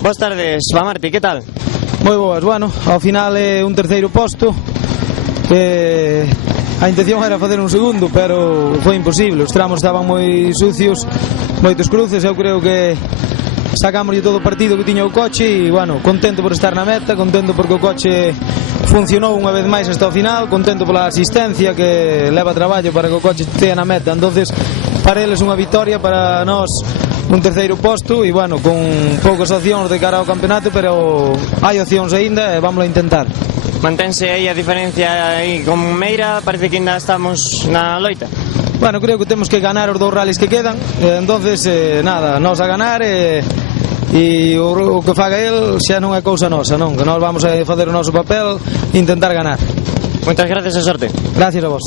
Boas tardes, Marti, que tal? Moi boas, bueno, ao final é un terceiro posto que a intención era facer un segundo, pero foi imposible, os tramos estaban moi sucios, moitos cruces, eu creo que sacamos todo o partido que tiña o coche e, bueno, contento por estar na meta, contento porque o coche funcionou unha vez máis hasta o final, contento pola asistencia que leva traballo para que o coche estea na meta, entonces para eles unha victoria, para nós un terceiro posto e, bueno, con poucas opcións de cara ao campeonato, pero hai opcións aínda e vamos a intentar. Mantense aí a diferencia aí con Meira, parece que ainda estamos na loita. Bueno, creo que temos que ganar os 2 rallies que quedan, entonces nada, nós a ganar e o que faga el xa non é cousa nosa, non, que nós vamos a facer o noso papel e intentar ganar. Moitas gracias e sorte. Gracias a vos.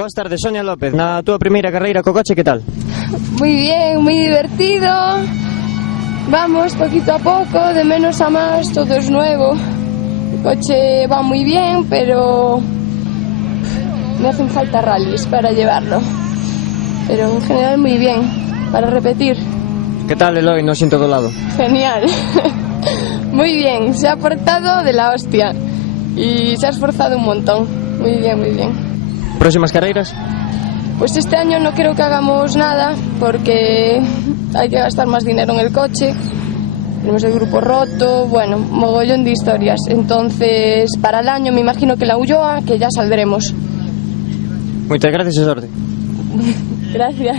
Boas tardes, Sonia López. Na túa primeira carreira co coche, que tal? Moi bien, moi divertido. Vamos poquito a pouco, de menos a más, todo es nuevo. El coche va muy bien, pero me hacen falta rallies para llevarlo. Pero en general muy bien, para repetir. Que tal, Eloy, no siento do lado? Genial. Muy bien, se ha portado de la hostia y se ha esforzado un montón. Muy bien, muy bien. Próximas carreiras? Pues este año no creo que hagamos nada porque hay que gastar más dinero en el coche. Tenemos el grupo roto, bueno, mogollón de historias. Entonces, para el año me imagino que la Ulloa, que ya saldremos. Muchas gracias y suerte. Gracias.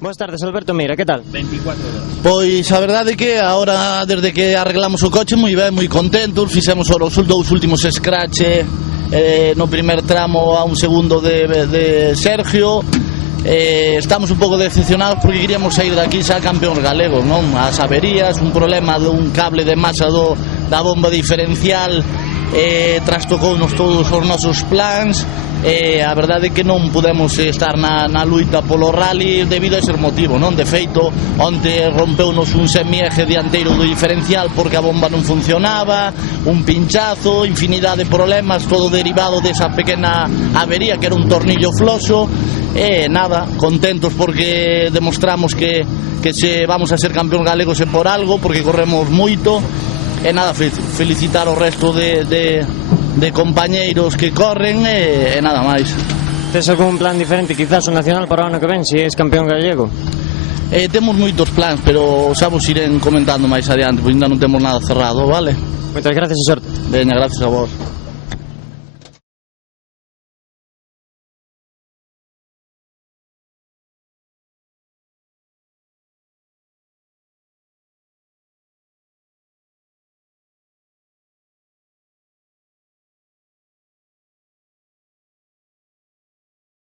Buenas tardes, Alberto Meira, que tal? 24 horas. Pois a verdade é que agora, desde que arreglamos o coche, moi ben, moi contentos. Fixemos os dous últimos scratch no primer tramo a un segundo de Sergio. Estamos un pouco decepcionados porque queríamos sair daqui xa campeóns galegos, non? As averías, un problema dun cable de masa da bomba diferencial trastocounos todos os nosos plans. A verdade é que non podemos estar na luita polo rally debido a ese motivo, non? De feito, onte rompeunos un semieje dianteiro do diferencial porque a bomba non funcionaba, un pinchazo, infinidade de problemas, todo derivado desa pequena avería que era un tornillo floxo. Nada, contentos porque demostramos que se vamos a ser campeón galegos e por algo, porque corremos moito. E nada, felicitar o resto de compañeiros que corren e nada máis. Tes algún plan diferente, quizás o nacional para o ano que ven, se és campeón gallego? Temos moitos plans, pero xa vos irem comentando máis adiante, pois ainda non temos nada cerrado, vale? Moitas gracias e sorte. Veña, gracias a vos.